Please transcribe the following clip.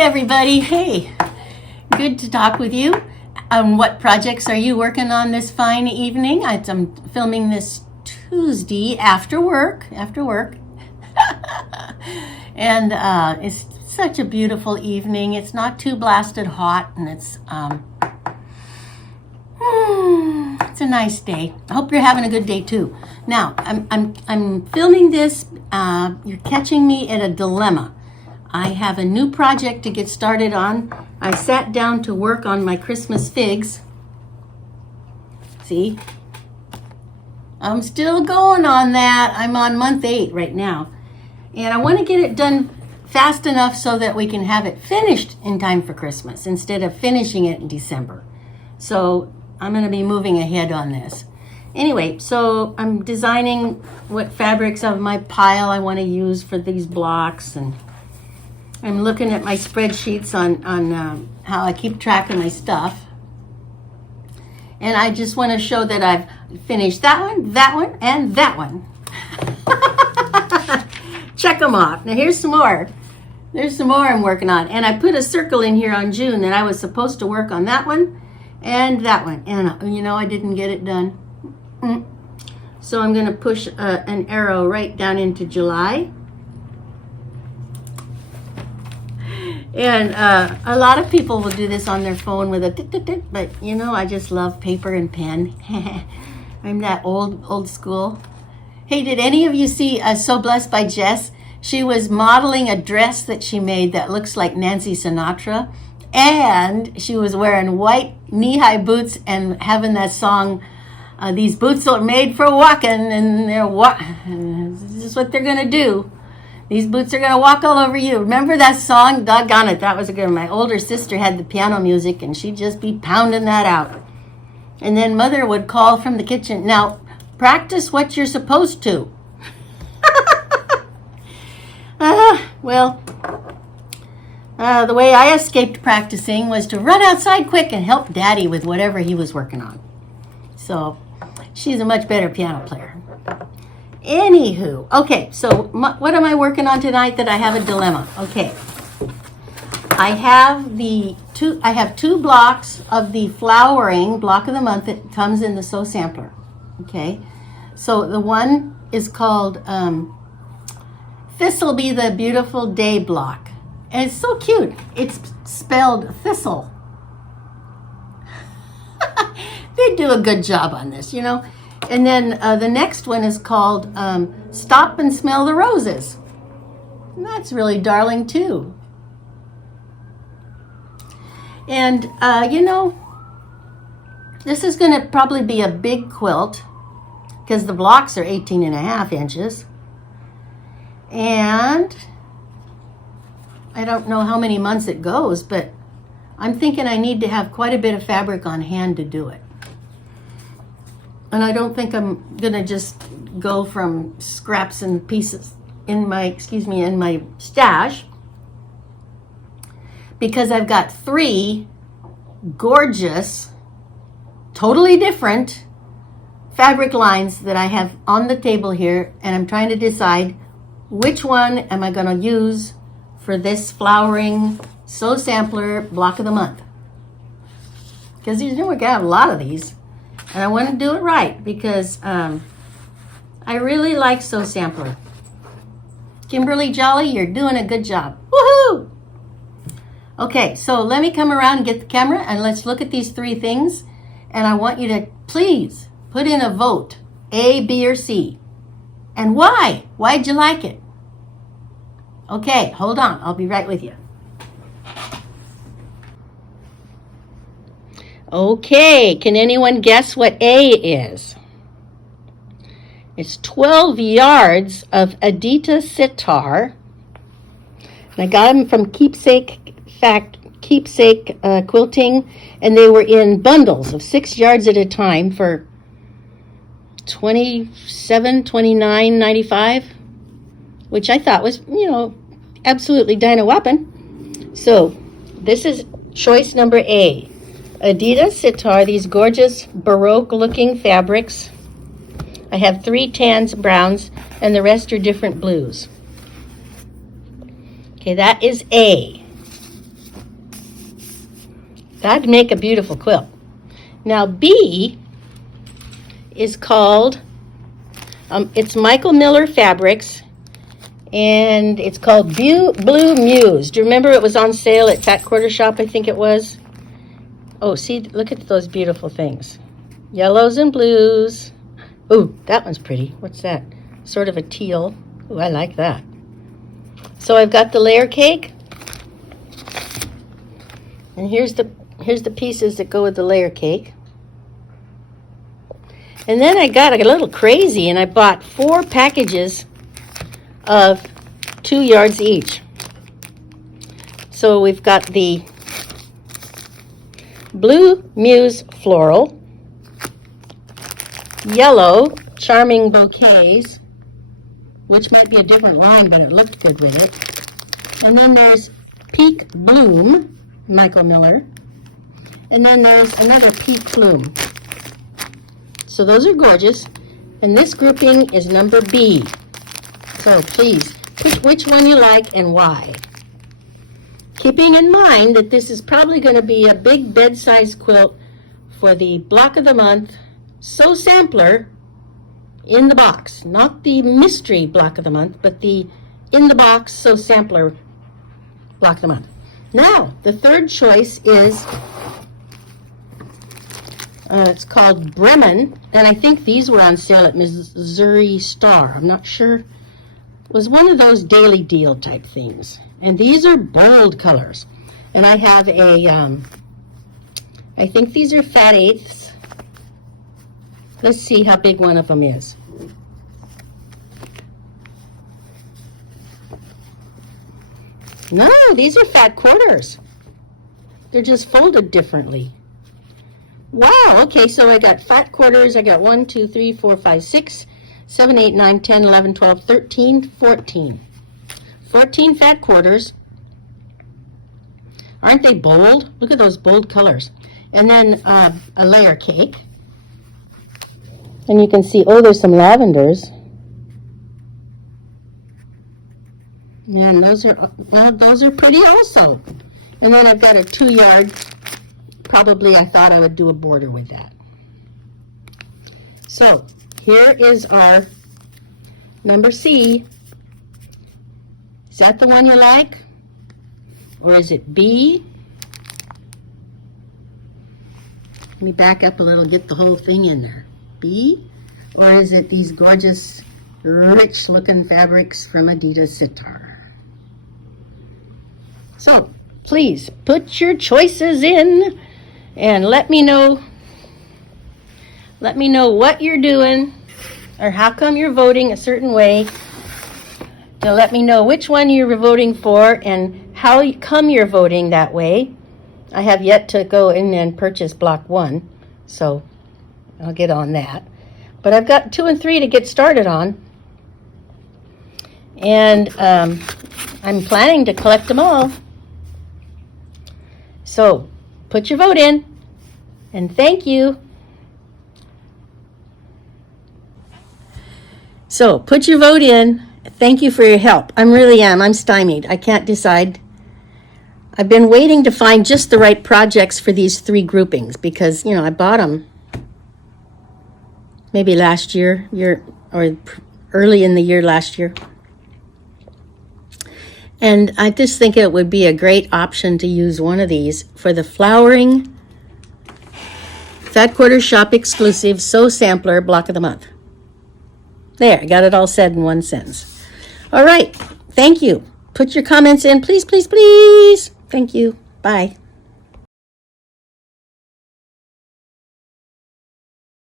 everybody. Hey, good to talk with you. What projects are you working on this fine evening? I'm filming this Tuesday after work. And it's such a beautiful evening. It's not too blasted hot, and it's a nice day. I hope you're having a good day too. Now, I'm filming this. You're catching me at a dilemma. I have a new project to get started on. I sat down to work on my Christmas figs. See? I'm still going on that. I'm on month 8 right now. And I want to get it done fast enough so that we can have it finished in time for Christmas instead of finishing it in December. So I'm going to be moving ahead on this. Anyway, so I'm designing what fabrics of my pile I want to use for these blocks, and I'm looking at my spreadsheets on how I keep track of my stuff. And I just want to show that I've finished that one, and that one. Check them off. Now here's some more. There's some more I'm working on. And I put a circle in here on June that I was supposed to work on that one and that one. And you know, I didn't get it done. So I'm going to push an arrow right down into July. And a lot of people will do this on their phone with a tick, but you know, I just love paper and pen. I'm that old school. Hey, did any of you see So Blessed by Jess? She was modeling a dress that she made that looks like Nancy Sinatra, and she was wearing white knee-high boots and having that song, these boots are made for walking, and this is what they're gonna do. These boots are going to walk all over you. Remember that song? Doggone it, that was a good one. My older sister had the piano music, and she'd just be pounding that out. And then Mother would call from the kitchen, now, practice what you're supposed to. The way I escaped practicing was to run outside quick and help Daddy with whatever he was working on. So, she's a much better piano player. Anywho, okay, so what am I working on tonight that I have a dilemma? Okay, I have two blocks of the flowering block of the month that comes in the Sew Sampler. Okay, so the one is called This'll Be the Beautiful Day block, and it's so cute. It's spelled thistle. They do a good job on this, you know. And then the next one is called Stop and Smell the Roses. And that's really darling too. And you know, this is going to probably be a big quilt because the blocks are 18.5 inches. And I don't know how many months it goes, but I'm thinking I need to have quite a bit of fabric on hand to do it. And I don't think I'm gonna just go from scraps and pieces in my stash, because I've got 3 gorgeous, totally different fabric lines that I have on the table here, and I'm trying to decide which one am I gonna use for this flowering Sew Sampler block of the month. Because you know we're gonna have a lot of these. And I want to do it right because I really like Sew Sampler. Kimberly Jolly, you're doing a good job. Woohoo! Okay, so let me come around and get the camera and let's look at these 3 things. And I want you to please put in a vote, A, B, or C. And why? Why'd you like it? Okay, hold on. I'll be right with you. Okay, can anyone guess what A is? It's 12 yards of Adita sitar. And I got them from Keepsake Quilting, and they were in bundles of 6 yards at a time for $29.95, which I thought was, you know, absolutely dino-whopping. So this is choice number A. Adidas sitar, these gorgeous Baroque looking fabrics. I have 3 tans, browns, and the rest are different blues. Okay, that is A. That'd make a beautiful quilt. Now B is called, it's Michael Miller Fabrics, and it's called Blue Muse. Do you remember it was on sale at Fat Quarter Shop, I think it was? Oh, see, look at those beautiful things. Yellows and blues. Ooh, that one's pretty. What's that? Sort of a teal. Ooh, I like that. So I've got the layer cake. And here's the pieces that go with the layer cake. And then I got a little crazy and I bought 4 packages of 2 yards each. So we've got the Blue Muse Floral, yellow Charming Bouquets, which might be a different line, but it looked good with it. And then there's Peak Bloom, Michael Miller. And then there's another Peak Bloom. So those are gorgeous. And this grouping is number B. So please, pick which one you like and why. Keeping in mind that this is probably going to be a big bed-size quilt for the block of the month Sew Sampler in the box. Not the mystery block of the month, but the in the box Sew Sampler block of the month. Now, the third choice is, it's called Bremen, and I think these were on sale at Missouri Star. I'm not sure. It was one of those daily deal type things. And these are bold colors. And I have a, I think these are fat eighths. Let's see how big one of them is. No, these are fat quarters. They're just folded differently. Wow, okay, so I got fat quarters. I got 1, 2, 3, 4, 5, 6, 7, 8, 9, 10, 11, 12, 13, 14. 14 fat quarters. Aren't they bold? Look at those bold colors. And then a layer cake. And you can see, oh, there's some lavenders. And those are, well, those are pretty also. And then I've got a 2 yard. Probably I thought I would do a border with that. So here is our number C. Is that the one you like? Or is it B? Let me back up a little, get the whole thing in there. B? Or is it these gorgeous, rich looking fabrics from Adidas Sitar? So please put your choices in and let me know what you're doing or how come you're voting a certain way, to let me know which one you're voting for and how come you're voting that way. I have yet to go in and purchase block 1, so I'll get on that. But I've got 2 and 3 to get started on. And I'm planning to collect them all. So put your vote in, and thank you. So put your vote in. Thank you for your help. I'm stymied. I can't decide. I've been waiting to find just the right projects for these 3 groupings because, you know, I bought them maybe last year, or early in the year last year. And I just think it would be a great option to use one of these for the flowering Fat Quarter Shop exclusive Sew Sampler block of the month. There, I got it all said in one sentence. All right, thank you. Put your comments in, please, please, please. Thank you. Bye.